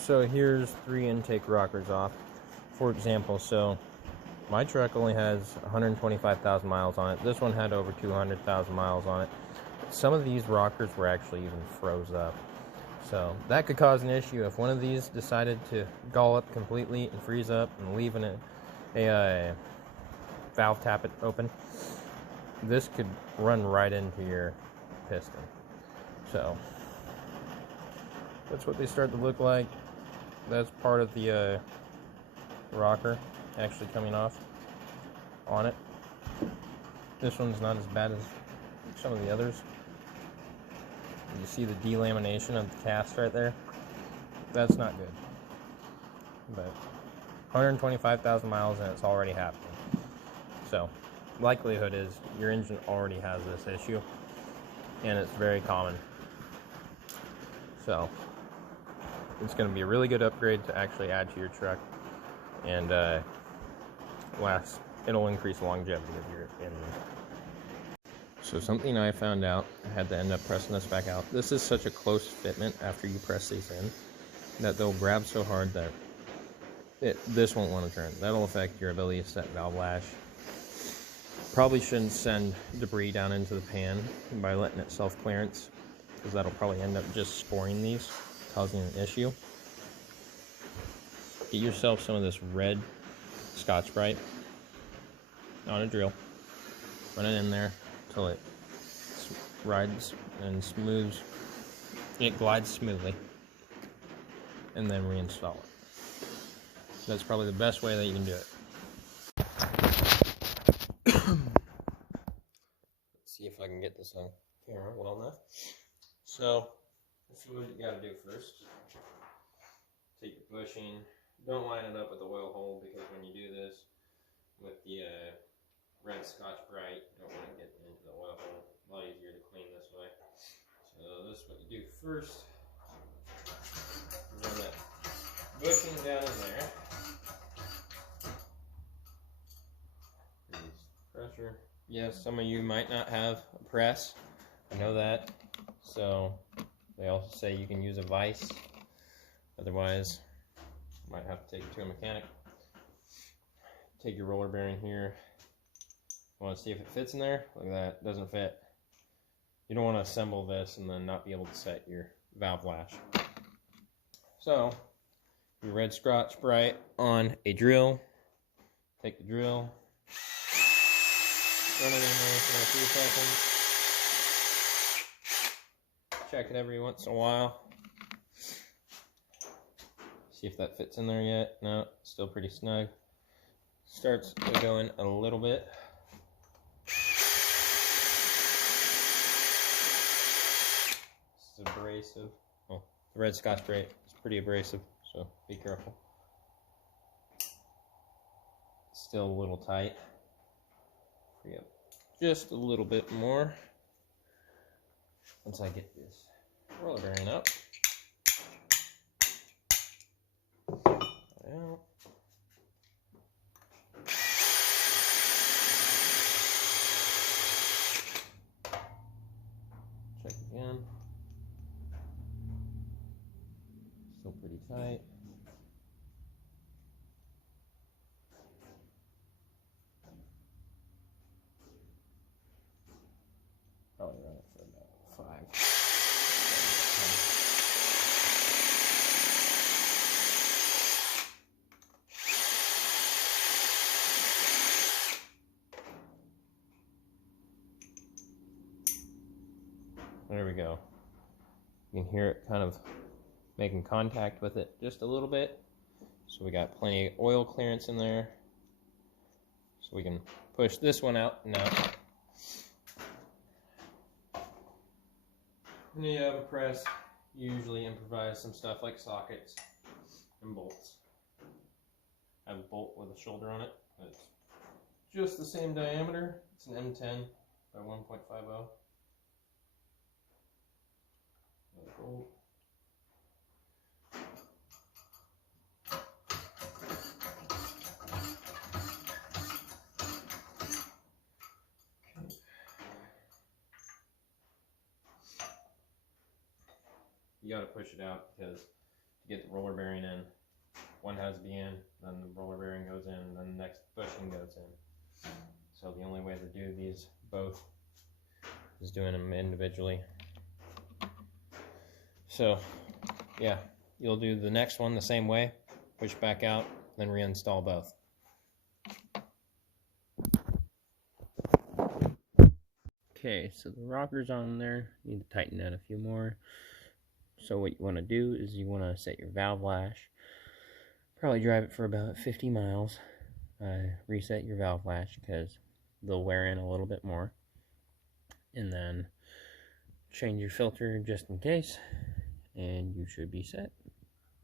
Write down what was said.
So here's 3 intake rockers off. For example, so my truck only has 125,000 miles on it. This one had over 200,000 miles on it. Some of these rockers were actually even froze up. So that could cause an issue if one of these decided to gall up completely and freeze up and leaving a valve tappet open. This could run right into your piston. So that's what they start to look like. That's part of the rocker actually coming off on it. This one's not as bad as some of the others. You see the delamination of the cast right there? That's not good. But 125,000 miles and it's already happening. So likelihood is your engine already has this issue, and it's very common. So it's going to be a really good upgrade to actually add to your truck, and it'll increase the longevity of your engine. So something I found out, I had to end up pressing this back out. This is such a close fitment after you press these in that they'll grab so hard that this won't want to turn. That'll affect your ability to set valve lash. Probably shouldn't send debris down into the pan by letting it self-clearance, because that'll probably end up just sporing these, causing an issue. Get yourself some of this red Scotch-Brite on a drill. Run it in there until it rides and smooths. It glides smoothly. And then reinstall it. That's probably the best way that you can do it. Let's see if I can get this on camera well enough. So, this is what you gotta do first. Take your bushing. Don't line it up with the oil hole, because when you do this with the red Scotch-Brite, you don't want to get into the oil hole. A lot easier to clean this way. So this is what you do first. Run that bushing down in there. Release pressure. Yes, some of you might not have a press. I know that. So they also say you can use a vise. Otherwise, you might have to take it to a mechanic. Take your roller bearing here. You want to see if it fits in there? Look at that, it doesn't fit. You don't want to assemble this and then not be able to set your valve lash. So, your red Scotch-Brite on a drill. Take the drill, run it in there for a few seconds. Check it every once in a while. See if that fits in there yet. No, still pretty snug. Starts to go in a little bit. This is abrasive. Oh, the red Scotch-Brite is pretty abrasive, so be careful. Still a little tight. Free up just a little bit more once I get this roller bearing up. Out. Check again. Still pretty tight. Probably run it for about 5. There we go. You can hear it kind of making contact with it just a little bit. So we got plenty of oil clearance in there. So we can push this one out now. When you have a press, you usually improvise some stuff like sockets and bolts. I have a bolt with a shoulder on it. It's just the same diameter. It's an M10 by 1.50. Bolt. You got to push it out, because to get the roller bearing in. One has to be in, then the roller bearing goes in, then the next bushing goes in. So the only way to do these both is doing them individually. So yeah, you'll do the next one the same way, push back out, then reinstall both. Okay, so the rocker's on there. You need to tighten that a few more. So what you want to do is you want to set your valve lash. Probably drive it for about 50 miles. Reset your valve lash because they'll wear in a little bit more. And then change your filter just in case. And you should be set.